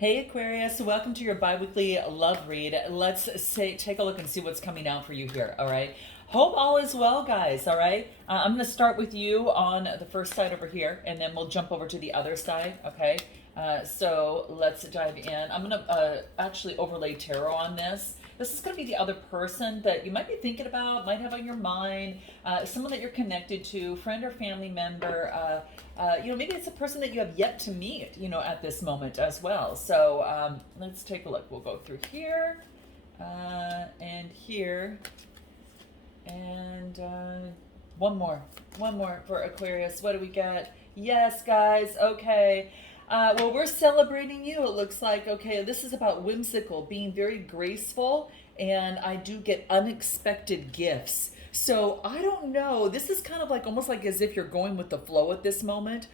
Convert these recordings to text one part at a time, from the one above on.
Hey Aquarius, welcome to your bi-weekly love read. Take a look and see what's coming out for you here, all right? Hope all is well, guys, all right? I'm going to start with you on the first side over here, and then we'll jump over to the other side, okay? So let's dive in. I'm going to actually overlay tarot on this. This is going to be the other person that you might be thinking about, might have on your mind, someone that you're connected to, friend or family member. Maybe it's a person that you have yet to meet, at this moment as well. So let's take a look. We'll go through here and here and one more for Aquarius. What do we got? Yes, guys. Okay. Well, we're celebrating you, it looks like. Okay, this is about whimsical, being very graceful, and I do get unexpected gifts. So I don't know. This is kind of like almost like as if you're going with the flow at this moment,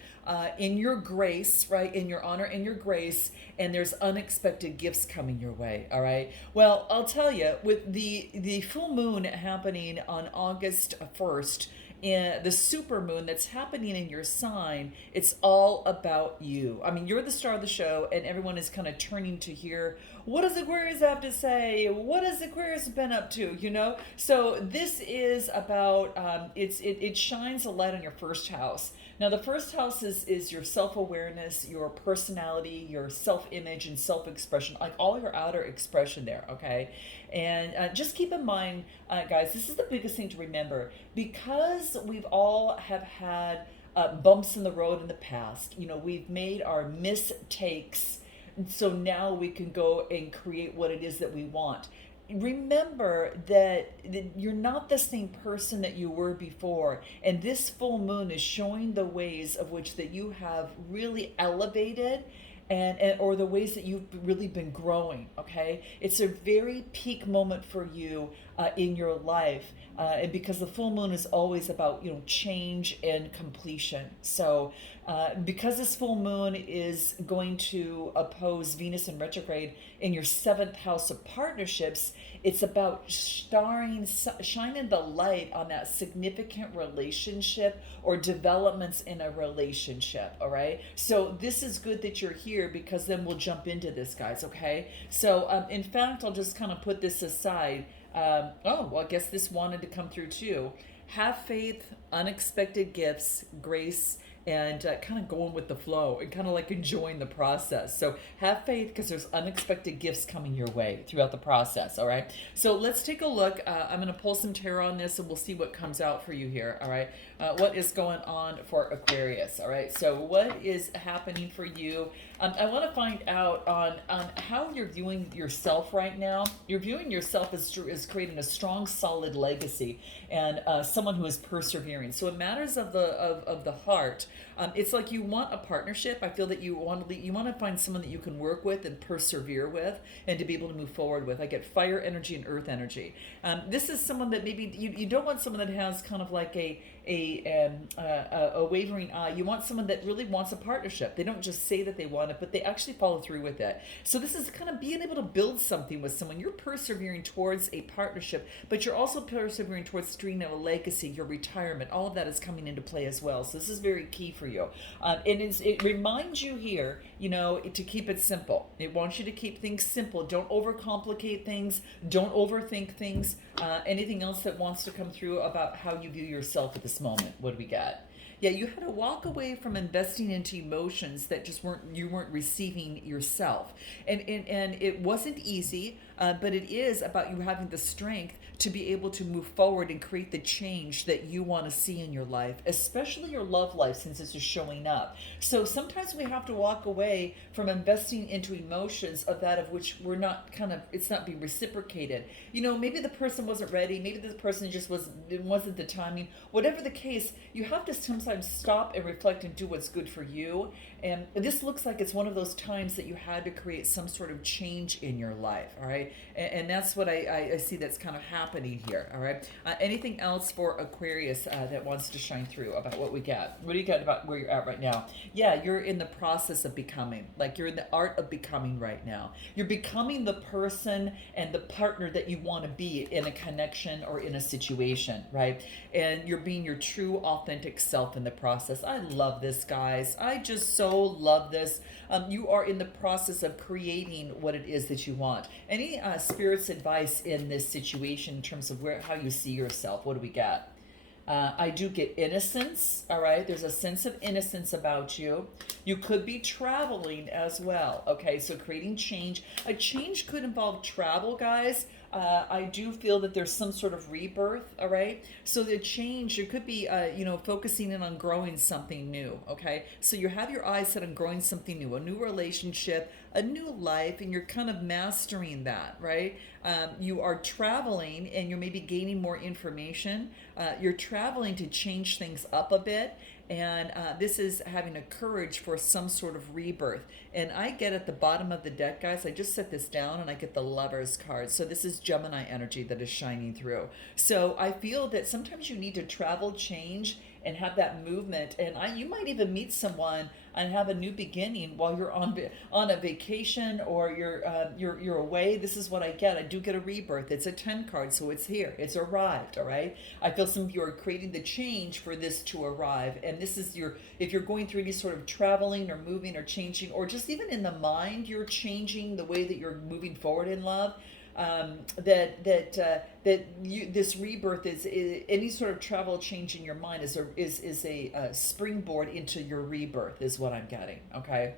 in your grace, right? In your honor, in your grace, and there's unexpected gifts coming your way. All right. Well, I'll tell you, with the full moon happening on August 1st, in the super moon that's happening in your sign, it's all about you. I mean, you're the star of the show, and everyone is kind of turning to hear, what does Aquarius have to say? What has Aquarius been up to? So this is about it shines a light on your first house. Now, the first house is your self awareness, your personality, your self image, and self expression, like all your outer expression there, okay? And just keep in mind, guys, this is the biggest thing to remember, because we've all have had bumps in the road in the past. We've made our mistakes, and so now we can go and create what it is that we want. Remember that you're not the same person that you were before, and this full moon is showing the ways of which that you have really elevated, and or the ways that you've really been growing. Okay, it's a very peak moment for you in your life, and because the full moon is always about change and completion. So because this full moon is going to oppose Venus in retrograde in your seventh house of partnerships, it's about shining the light on that significant relationship or developments in a relationship. All right. So this is good that you're here, because then we'll jump into this, guys. Okay. So in fact, I'll just kind of put this aside. I guess this wanted to come through too. Have faith, unexpected gifts, grace, and kind of going with the flow and kind of like enjoying the process. So have faith, because there's unexpected gifts coming your way throughout the process. All right. So let's take a look. I'm going to pull some tarot on this, and we'll see what comes out for you here. All right. What is going on for Aquarius? All right. So what is happening for you? I want to find out on how you're viewing yourself right now. You're viewing yourself as creating a strong, solid legacy, and someone who is persevering. So in matters of the heart, it's like you want a partnership. I feel that you want to find someone that you can work with and persevere with, and to be able to move forward with. I get fire energy and earth energy. This is someone that maybe you don't want someone that has kind of like a wavering eye. You want someone that really wants a partnership. They don't just say that they want it, but they actually follow through with it. So this is kind of being able to build something with someone. You're persevering towards a partnership, but you're also persevering towards streaming a legacy, your retirement. All of that is coming into play as well. So this is very key for you. It reminds you here, to keep it simple. It wants you to keep things simple. Don't overcomplicate things. Don't overthink things. Anything else that wants to come through about how you view yourself at this moment? What do we got? Yeah, you had to walk away from investing into emotions that you weren't receiving yourself, and it wasn't easy, but it is about you having the strength to be able to move forward and create the change that you want to see in your life, especially your love life, since this is showing up. So sometimes we have to walk away from investing into emotions of that of which we're not it's not being reciprocated. Maybe the person wasn't ready, maybe the person just it wasn't the timing. Whatever the case, you have to sometimes stop and reflect and do what's good for you. And this looks like it's one of those times that you had to create some sort of change in your life. All right. And that's what I see that's kind of happening here. All right. Anything else for Aquarius that wants to shine through about what we got? What do you got about where you're at right now? Yeah, you're in the process of becoming. Like, you're in the art of becoming right now. You're becoming the person and the partner that you want to be in a connection or in a situation, right? And you're being your true, authentic self in the process. I love this, guys. I just so so love this. You are in the process of creating what it is that you want. Any spirit's advice in this situation in terms of how you see yourself? What do we got? I do get innocence, all right? There's a sense of innocence about you. You could be traveling as well, okay? So creating change. A change could involve travel, guys. I do feel that there's some sort of rebirth, all right? So the change, it could be, focusing in on growing something new, okay? So you have your eyes set on growing something new, a new relationship, a new life, and you're kind of mastering that, right? You are traveling and you're maybe gaining more information. You're traveling to change things up a bit. And this is having a courage for some sort of rebirth. And I get at the bottom of the deck, guys, I just set this down and I get the Lovers card. So this is Gemini energy that is shining through. So I feel that sometimes you need to travel, change, and have that movement. And you might even meet someone and have a new beginning while you're on a vacation, or you're away. This is what I get. I do get a rebirth. It's a 10 card, so it's here. It's arrived, all right? I feel some of you are creating the change for this to arrive. And this is if you're going through any sort of traveling or moving or changing, or just even in the mind, you're changing the way that you're moving forward in love. This rebirth is any sort of travel change in your mind is a springboard into your rebirth, is what I'm getting. Okay.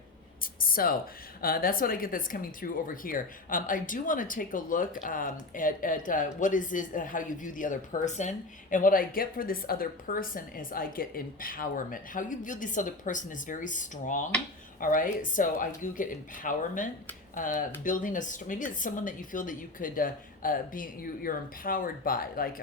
So that's what I get that's coming through over here. I do want to take a look at what is how you view the other person. And what I get for this other person is I get empowerment. How you view this other person is very strong. All right. So I do get empowerment. Building maybe it's someone that you feel that you could you're empowered by, like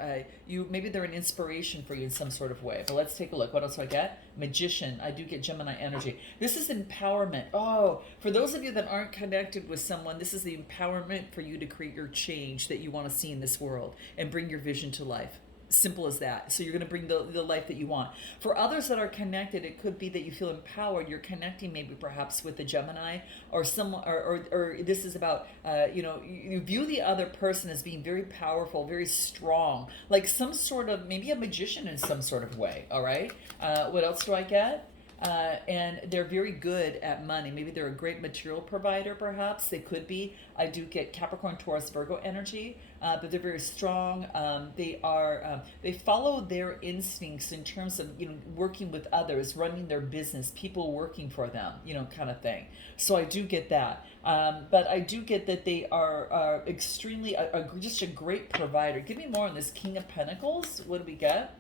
maybe they're an inspiration for you in some sort of way. But let's take a look. What else do I get? Magician. I do get Gemini energy. This is empowerment. Oh, for those of you that aren't connected with someone, this is the empowerment for you to create your change that you want to see in this world and bring your vision to life. Simple as that. So you're going to bring the life that you want. For others that are connected, it could be that you feel empowered. You're connecting maybe perhaps with a Gemini or someone, or this is about, you view the other person as being very powerful, very strong, like some sort of, maybe a magician in some sort of way. All right. What else do I get? And they're very good at money. Maybe they're a great material provider, perhaps. They could be. I do get Capricorn, Taurus, Virgo energy, but they're very strong. They follow their instincts in terms of, working with others, running their business, people working for them, kind of thing. So I do get that. But I do get that they are extremely, just a great provider. Give me more on this King of Pentacles. What do we get?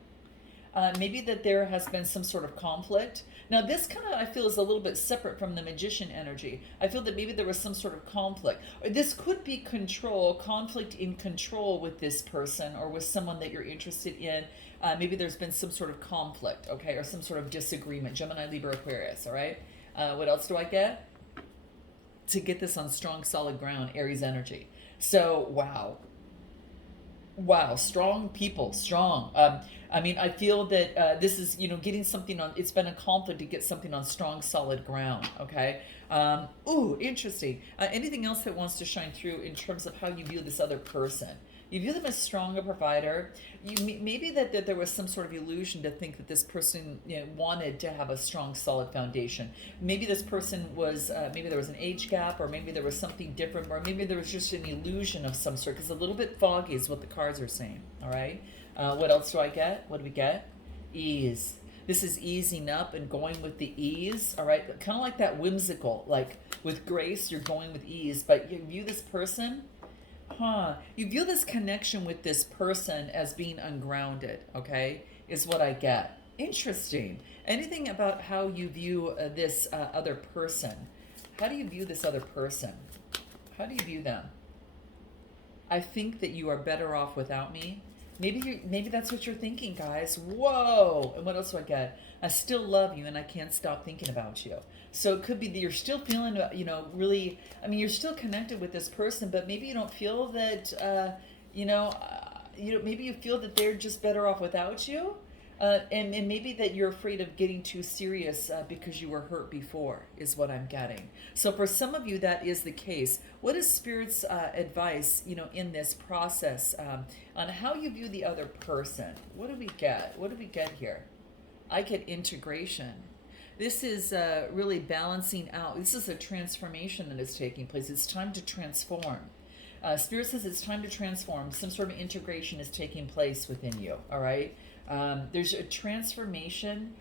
Maybe that there has been some sort of conflict. Now this kind of, I feel, is a little bit separate from the Magician energy. I feel that maybe there was some sort of conflict. Or this could be conflict in control with this person or with someone that you're interested in. Maybe there's been some sort of conflict, okay, or some sort of disagreement. Gemini, Libra, Aquarius, all right? What else do I get? To get this on strong, solid ground, Aries energy. So, wow, strong people, strong. I feel that this is, getting something on, it's been a conflict to get something on strong, solid ground, okay? Interesting. Anything else that wants to shine through in terms of how you view this other person? You view them as strong, a provider. Maybe that there was some sort of illusion to think that this person wanted to have a strong, solid foundation. Maybe this person was, maybe there was an age gap, or maybe there was something different, or maybe there was just an illusion of some sort, because a little bit foggy is what the cards are saying, all right? What else do I get? What do we get? Ease. This is easing up and going with the ease, all right? Kind of like that whimsical, like with grace, you're going with ease, but you view this person, you view this connection with this person as being ungrounded, okay, is what I get. Interesting. Anything about how you view this other person? How do you view this other person? How do you view them? I think that you are better off without me. Maybe that's what you're thinking, guys. Whoa! And what else do I get? I still love you and I can't stop thinking about you. So it could be that you're still feeling, really, you're still connected with this person, but maybe you don't feel that, maybe you feel that they're just better off without you. And maybe that you're afraid of getting too serious because you were hurt before, is what I'm getting. So for some of you, that is the case. What is Spirit's advice, in this process on how you view the other person? What do we get? What do we get here? I get integration. This is really balancing out. This is a transformation that is taking place. It's time to transform. Spirit says it's time to transform. Some sort of integration is taking place within you. All right. There's a transformation.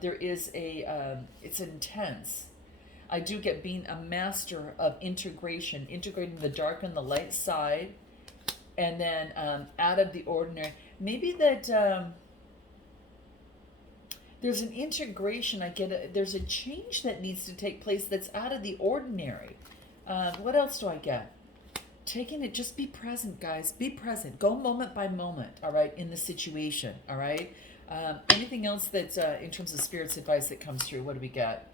There is it's intense. I do get being a master of integration, integrating the dark and the light side, and then out of the ordinary. Maybe that there's an integration. There's a change that needs to take place that's out of the ordinary. What else do I get? Taking it, just be present, guys. Be present. Go moment by moment, all right, in the situation, all right? Anything else that's in terms of Spirit's advice that comes through? What do we got?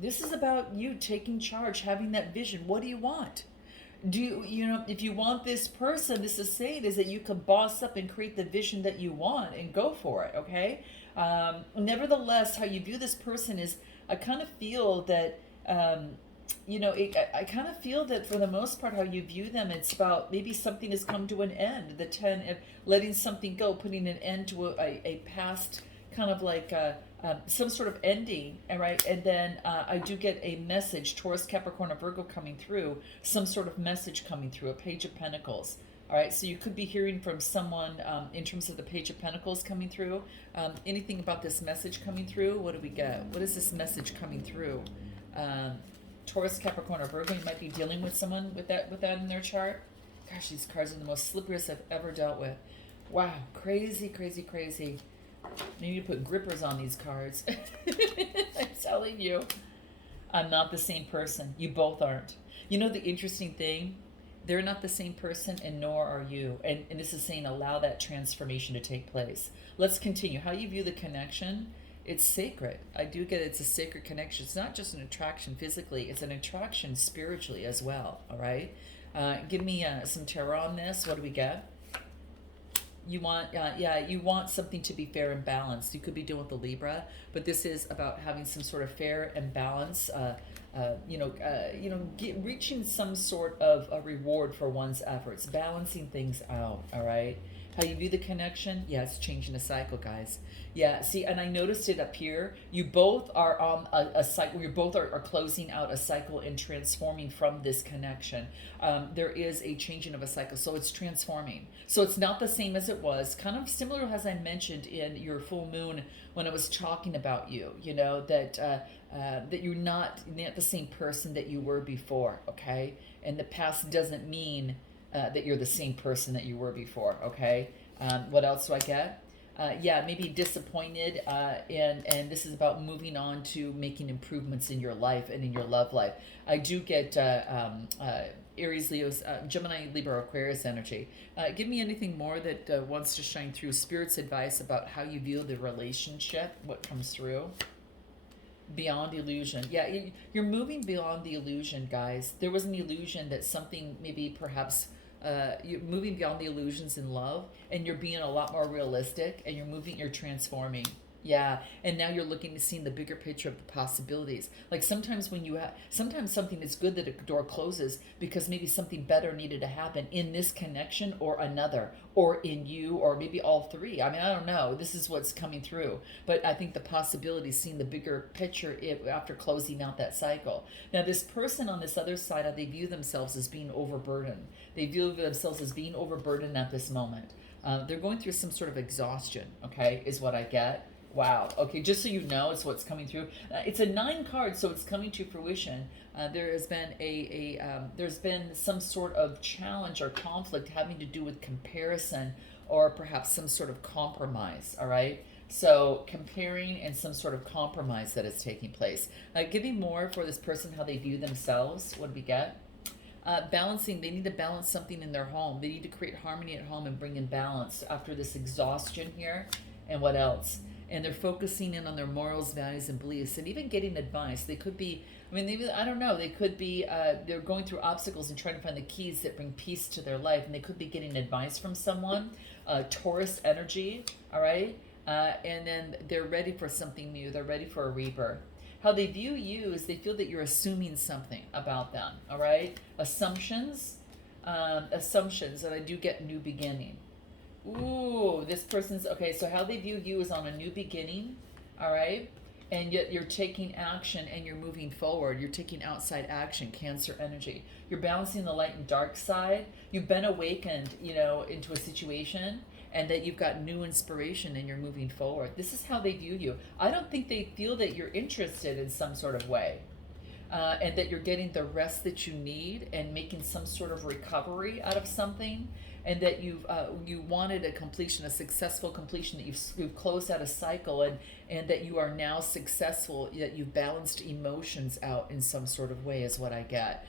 This is about you taking charge, having that vision. What do you want? If you want this person, this is saying is that you can boss up and create the vision that you want and go for it, okay? Nevertheless, how you view this person is, I kind of feel that, I kind of feel that for the most part, how you view them, it's about maybe something has come to an end. The 10 of letting something go, putting an end to a past kind of like some sort of ending, all right? And then I do get a message, Taurus, Capricorn, or Virgo coming through, some sort of message coming through, a Page of Pentacles. All right, so you could be hearing from someone in terms of the Page of Pentacles coming through. Anything about this message coming through? What do we get? What is this message coming through? Taurus, Capricorn, or Virgo, you might be dealing with someone with that in their chart. Gosh, these cards are the most slipperiest I've ever dealt with. Wow, crazy, crazy, crazy. I need to put grippers on these cards. I'm telling you. I'm not the same person. You both aren't. You know the interesting thing? They're not the same person, and nor are you. And this is saying allow that transformation to take place. Let's continue. How you view the connection, it's sacred. I do get it's a sacred connection. It's not just an attraction physically. It's an attraction spiritually as well, all right? Give me some tarot on this. What do we get? You want something to be fair and balanced. You could be dealing with the Libra, but this is about having some sort of fair and balance. Reaching some sort of a reward for one's efforts, balancing things out. All right. How you view the connection? Yeah, it's changing a cycle, guys. Yeah, see, and I noticed it up here. You both are on a cycle. You both are closing out a cycle and transforming from this connection. There is a changing of a cycle, so it's transforming. So it's not the same as it was. Kind of similar as I mentioned in your full moon when I was talking about you. You know that you're not the same person that you were before. Okay, and the past doesn't mean that you're the same person that you were before, okay? What else do I get? Maybe disappointed, and this is about moving on to making improvements in your life and in your love life. I do get Aries, Leo's, Gemini, Libra, Aquarius energy. Give me anything more that wants to shine through. Spirit's advice about how you view the relationship, what comes through. Beyond illusion. Yeah, you're moving beyond the illusion, guys. There was an illusion that something maybe perhaps you're moving beyond the illusions in love, and you're being a lot more realistic, and you're transforming. Yeah, and now you're looking to seeing the bigger picture of the possibilities. Like sometimes sometimes something is good that a door closes because maybe something better needed to happen in this connection or another, or in you, or maybe all three. I mean, I don't know. This is what's coming through. But I think the possibility is seeing the bigger picture after closing out that cycle. Now, this person on this other side, they view themselves as being overburdened. They view themselves as being overburdened at this moment. They're going through some sort of exhaustion, okay, is what I get. Wow. Okay, just so you know, it's what's coming through. It's a 9 card, so it's coming to fruition. There has been there's been some sort of challenge or conflict having to do with comparison or perhaps some sort of compromise. All right. So comparing and some sort of compromise that is taking place. Give me more for this person, how they view themselves. What do we get? Balancing. They need to balance something in their home. They need to create harmony at home and bring in balance after this exhaustion here. And what else? And they're focusing in on their morals, values, and beliefs, and even getting advice. They could be, I don't know, they could be, they're going through obstacles and trying to find the keys that bring peace to their life, and they could be getting advice from someone, Taurus energy, all right? And then they're ready for something new. They're ready for a rebirth. How they view you is they feel that you're assuming something about them, all right? Assumptions, and I do get new beginning. Ooh, this person's, okay, so how they view you is on a new beginning, all right? and yet you're taking action and you're moving forward. You're taking outside action, Cancer energy. You're balancing the light and dark side. You've been awakened, into a situation, and that you've got new inspiration and you're moving forward. This is how they view you. I don't think they feel that you're interested in some sort of way. And that you're getting the rest that you need and making some sort of recovery out of something, and that you wanted a completion, a successful completion, that you've closed out a cycle, and that you are now successful, that you've balanced emotions out in some sort of way is what I get.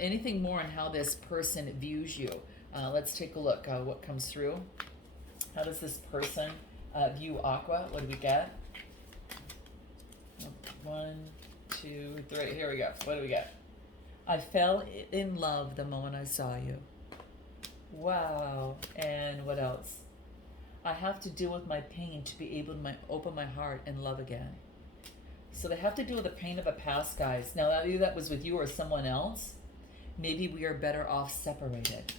Anything more on how this person views you? Let's take a look. What comes through? How does this person view Aqua? What do we get? 1, 2, 3. Here we go. What do we get? I fell in love the moment I saw you. Wow. And what else? I have to deal with my pain to be able to open my heart and love again. So they have to deal with the pain of a past, guys. Now, either that was with you or someone else. Maybe we are better off separated.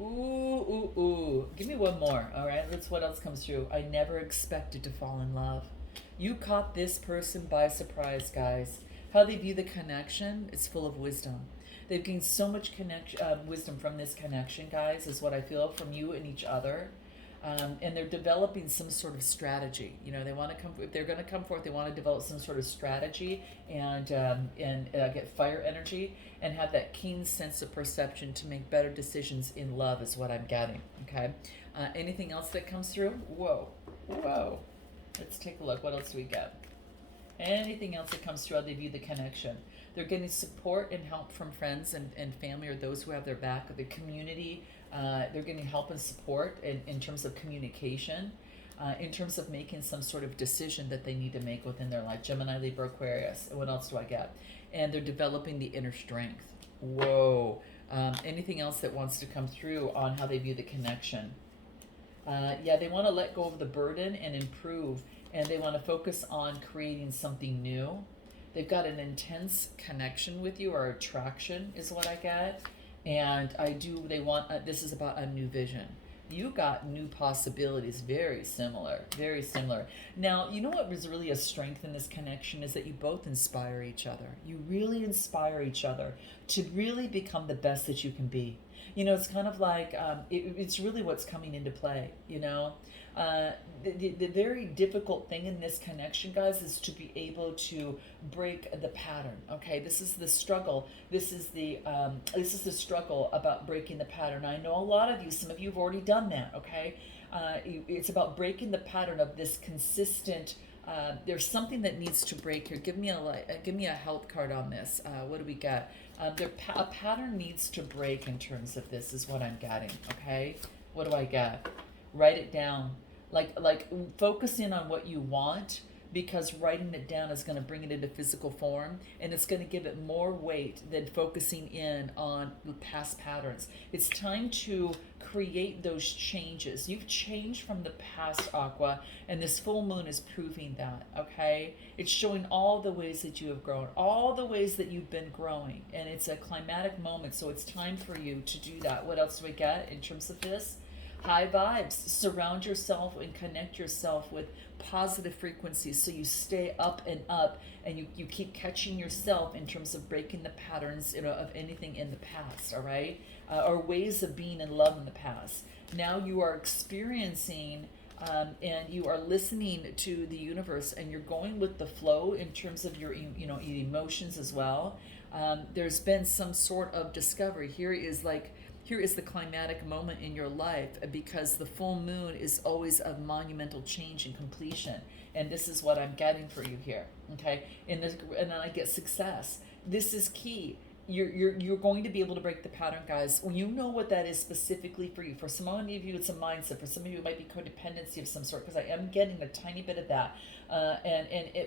Ooh. Give me one more, all right? What else comes through? I never expected to fall in love. You caught this person by surprise, guys. How they view the connection is full of wisdom. They've gained so much wisdom from this connection, guys, is what I feel, from you and each other. And they're developing some sort of strategy. They want to come. If they're going to come forth, they want to develop some sort of strategy and get fire energy and have that keen sense of perception to make better decisions in love is what I'm getting. Okay. Anything else that comes through? Whoa. Let's take a look. What else do we get? Anything else that comes through, how they view the connection. They're getting support and help from friends and family, or those who have their back, or the community. They're getting help and support in terms of communication, in terms of making some sort of decision that they need to make within their life. Gemini, Libra, Aquarius. What else do I get? And they're developing the inner strength. Whoa. Anything else that wants to come through on how they view the connection? They want to let go of the burden and improve, and they want to focus on creating something new. They've got an intense connection with you, or attraction is what I get. And they want, this is about a new vision. You got new possibilities, very similar. Now, you know what was really a strength in this connection is that you both inspire each other. You really inspire each other to really become the best that you can be. It's kind of like, it's really what's coming into play, The very difficult thing in this connection, guys, is to be able to break the pattern. Okay, this is the struggle. This is the struggle about breaking the pattern. I know a lot of you, some of you have already done that. Okay, it's about breaking the pattern of this consistent. There's something that needs to break here. Give me a health card on this. What do we got? A pattern needs to break in terms of this is what I'm getting. Okay, what do I get? Write it down. Like focus in on what you want, because writing it down is going to bring it into physical form, and it's going to give it more weight than focusing in on past patterns. It's time to create those changes. You've changed from the past, Aqua, and this full moon is proving that. Okay, it's showing all the ways that you have grown, all the ways that you've been growing, and it's a climatic moment, so it's time for you to do that. What else do we get in terms of this? High vibes. Surround yourself and connect yourself with positive frequencies, so you stay up, and you keep catching yourself in terms of breaking the patterns of anything in the past, all right? Or ways of being in love in the past. Now you are experiencing and you are listening to the universe, and you're going with the flow in terms of your emotions as well. There's been some sort of discovery. Here is the climatic moment in your life, because the full moon is always a monumental change and completion. And this is what I'm getting for you here. Okay. And then I get success. This is key. You're going to be able to break the pattern, guys. When you know what that is specifically for you. For some of you, it's a mindset. For some of you, it might be codependency of some sort, because I am getting a tiny bit of that.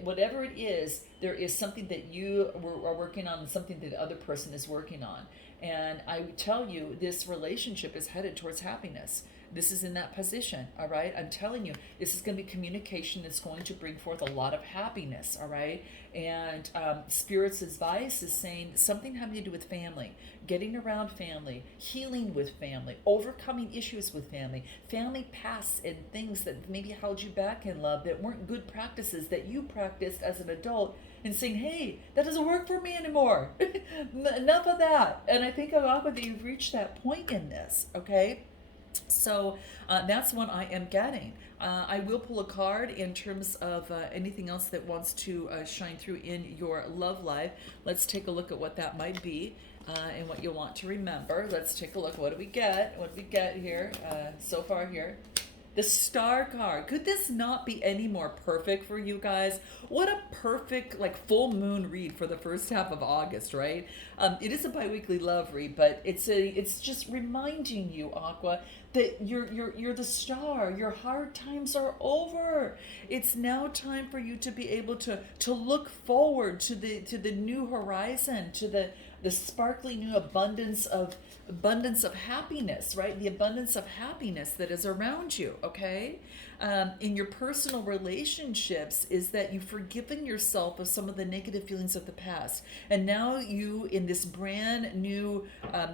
Whatever it is, there is something that you are working on, and something that the other person is working on. And I would tell you, this relationship is headed towards happiness. This is in that position, all right? I'm telling you, this is going to be communication that's going to bring forth a lot of happiness, all right? And Spirit's advice is saying something having to do with family, getting around family, healing with family, overcoming issues with family, family pasts and things that maybe held you back in love that weren't good practices that you practiced as an adult, and saying, hey, that doesn't work for me anymore. Enough of that. And I think a lot of you've reached that point in this, okay? So that's what I am getting. I will pull a card in terms of anything else that wants to shine through in your love life. Let's take a look at what that might be and what you'll want to remember. Let's take a look. What do we get? What do we get here so far here? The Star card. Could this not be any more perfect for you guys? What a perfect, like, full moon read for the first half of August, right? It is a bi-weekly love read, but it's just reminding you, Aqua, that you're the star. Your hard times are over. It's now time for you to be able to look forward to the new horizon, to the sparkly new abundance of happiness, right? The abundance of happiness that is around you, okay? In your personal relationships is that you've forgiven yourself of some of the negative feelings of the past. And now you, in this brand new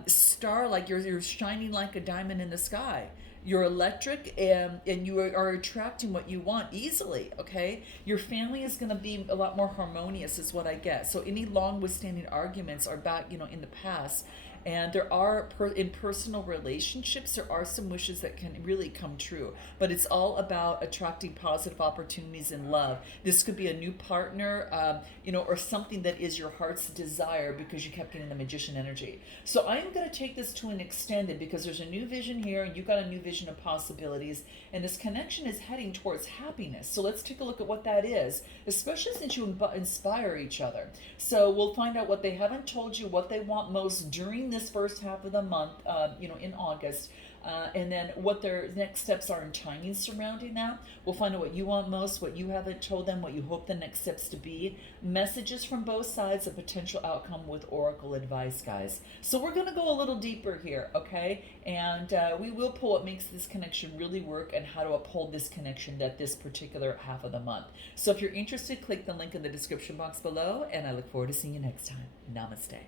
star, like you're shining like a diamond in the sky. You're electric, and you are attracting what you want easily, okay? Your family is going to be a lot more harmonious is what I get. So any long withstanding arguments are back, in the past. And there are, in personal relationships, there are some wishes that can really come true. But it's all about attracting positive opportunities in love. This could be a new partner, or something that is your heart's desire because you kept getting the Magician energy. So I'm going to take this to an extended because there's a new vision here and you got a new vision of possibilities. And this connection is heading towards happiness. So let's take a look at what that is, especially since you inspire each other. So we'll find out what they haven't told you, what they want most during this first half of the month, in August, and then what their next steps are in timing surrounding that. We'll find out what you want most, what you haven't told them, what you hope the next steps to be. Messages from both sides, a potential outcome with oracle advice, guys. So we're going to go a little deeper here, okay? And we will pull what makes this connection really work and how to uphold this connection at this particular half of the month. So if you're interested, click the link in the description box below, and I look forward to seeing you next time. Namaste.